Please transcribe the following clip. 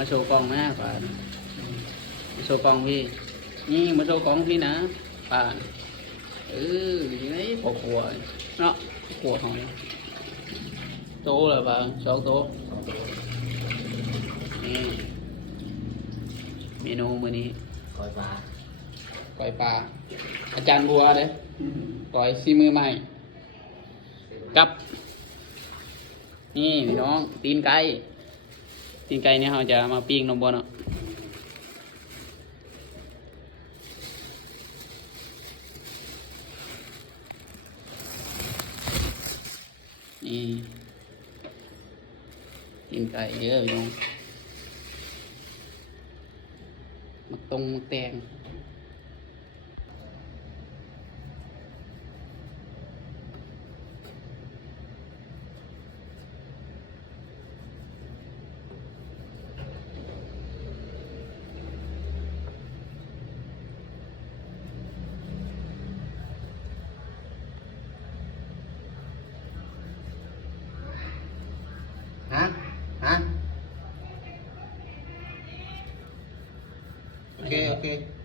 มาโชว์กล้องแม่ป่ามาโชว์กล้องพี่นี่มาโชว์กล้องพี่นะป่ายังไงพอกลัวเนาะกลัวหอยโตเลยป่าสองโตนี่เมนูมื้อนี้ก้อยปลาก้อยปลาอาจารย์บัวเด้ก้อยซีมือใหม่กับนี่พี่น้องตีนไก่เนี่ยเราจะมาปิ้งนมบัวเนาะนี่ตีนไก่เยอะพี่น้องมักแตงฮะโอเค